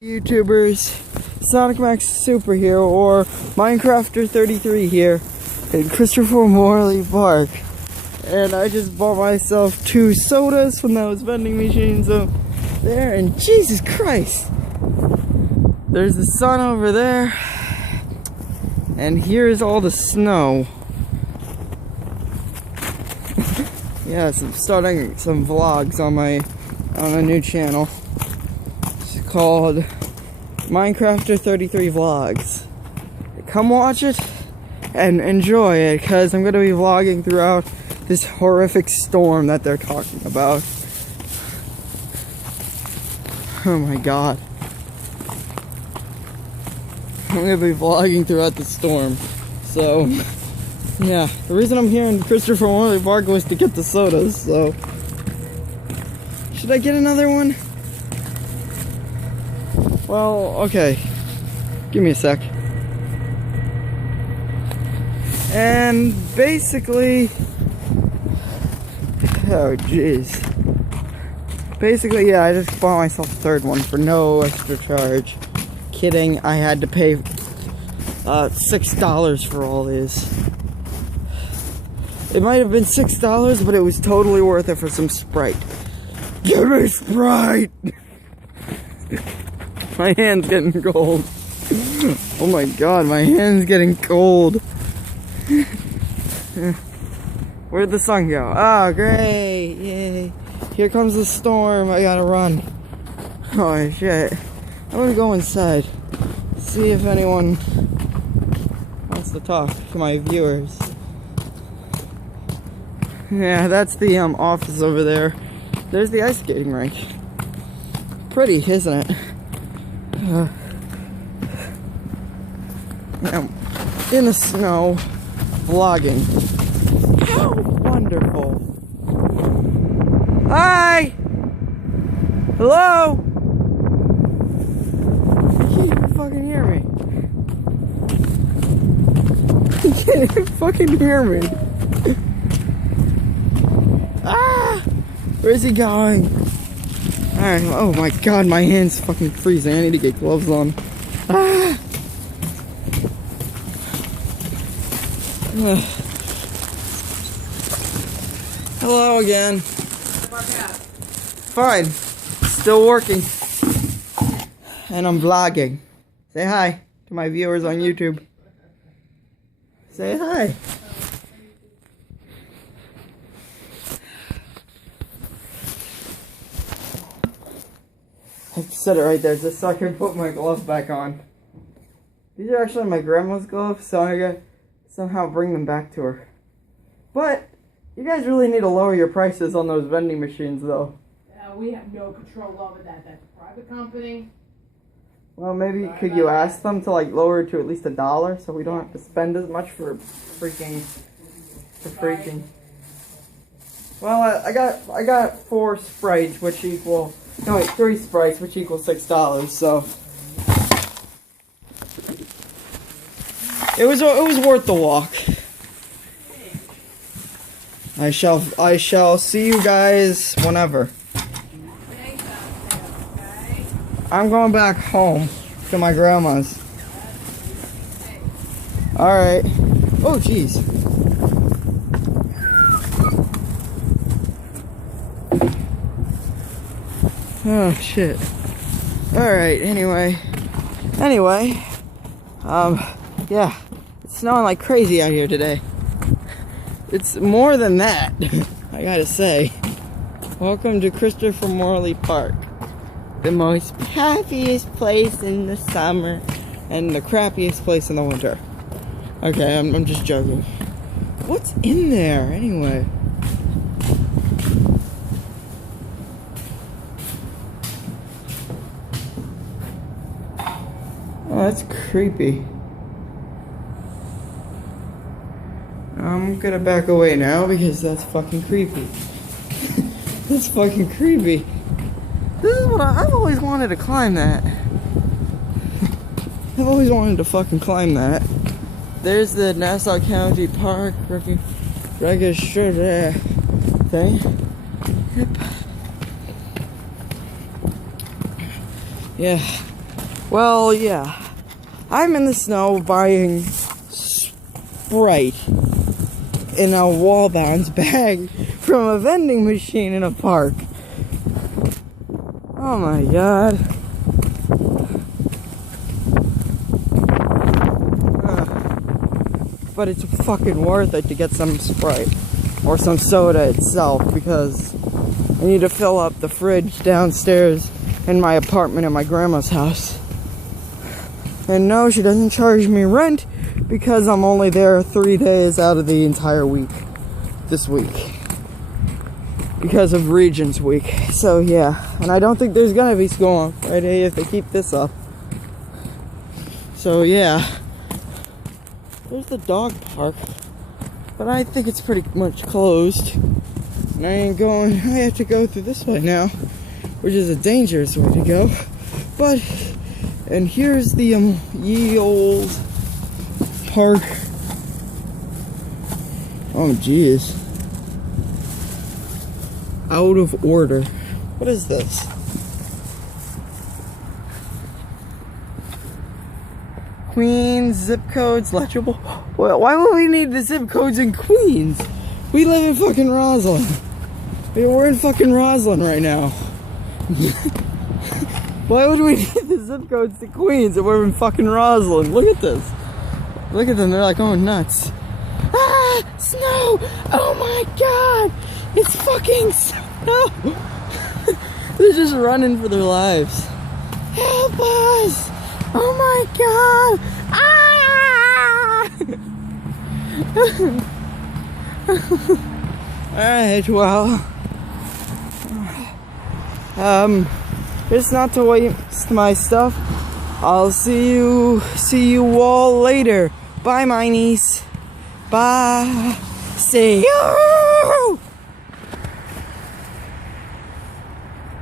YouTubers, Sonic Max Superhero or Minecrafter33 here in Christopher Morley Park, and I just bought myself 2 sodas from those vending machines up there, and Jesus Christ, there's the sun over there, and here's all the snow. Yes, I'm starting some vlogs on a new channel. It's called Minecrafter33 Vlogs. Come watch it and enjoy it, because I'm going to be vlogging throughout this horrific storm that they're talking about. Oh my god. I'm going to be vlogging throughout the storm. So, yeah. The reason I'm here in Christopher Morley Park was to get the sodas, so. Should I get another one? Well, okay. Give me a sec. And basically, oh jeez. Basically, yeah, I just bought myself a 3rd one for no extra charge. Kidding, I had to pay $6 for all these. It might have been $6, but it was totally worth it for some Sprite. Give me Sprite! My hand's getting cold. Oh my god, my hand's getting cold. Where'd the sun go? Oh, great. Yay. Here comes the storm. I gotta run. Oh shit. I'm gonna go inside. See if anyone wants to talk to my viewers. Yeah, that's the office over there. There's the ice skating rink. Pretty, isn't it? I'm in the snow, vlogging. How wonderful. Hi! Hello? You can't even fucking hear me. You can't even fucking hear me. Ah! Where's he going? Alright, oh my god, my hand's fucking freezing. I need to get gloves on. Ah! Hello again. Fine. Still working. And I'm vlogging. Say hi to my viewers on YouTube. Say hi. I set it right there just so I can put my gloves back on. These are actually my grandma's gloves, so I gotta somehow bring them back to her. But you guys really need to lower your prices on those vending machines, though. We have no control over that. That's a private company. Well, maybe could you ask them to like lower it to at least $1, so we don't have to spend as much for freaking. Well, I got 4 Sprites, which equal. No, wait, 3 Sprites, which equals $6. So it was worth the walk. I shall see you guys whenever. I'm going back home to my grandma's. All right. Oh, jeez. Oh shit. Alright, anyway, yeah, it's snowing like crazy out here today. It's more than that, I gotta say. Welcome to Christopher Morley Park, the most happiest place in the summer and the crappiest place in the winter. Okay, I'm just joking. What's in there anyway? Oh, that's creepy. I'm gonna back away now because that's fucking creepy. That's fucking creepy. This is what I've always wanted to climb that. I've always wanted to fucking climb that. There's the Nassau County Park registered thing. Yep. Yeah. Well, yeah. I'm in the snow buying Sprite in a wall bounce bag from a vending machine in a park. Oh my god. But it's fucking worth it to get some Sprite or some soda itself, because I need to fill up the fridge downstairs in my apartment at my grandma's house. And no, she doesn't charge me rent because I'm only there 3 days out of the entire week this week because of Regents Week. So yeah, and I don't think there's gonna be school on Friday if they keep this up. So yeah, there's the dog park, but I think it's pretty much closed. And I have to go through this way now, which is a dangerous way to go. But, and here's the ye old park. Oh jeez. Out of order. What is this? Queens, zip codes, legible. Well, why would we need the zip codes in Queens? We live in fucking Roslyn. We're in fucking Roslyn right now. Why would we need the zip codes to Queens if we're in fucking Roslyn? Look at this. Look at them, they're like going nuts. Ah! Snow! Oh my god! It's fucking snow! They're just running for their lives. Help us! Oh my god! Ah! Alright, well. Just not to waste my stuff. I'll see you all later. Bye, my niece. Bye. See you!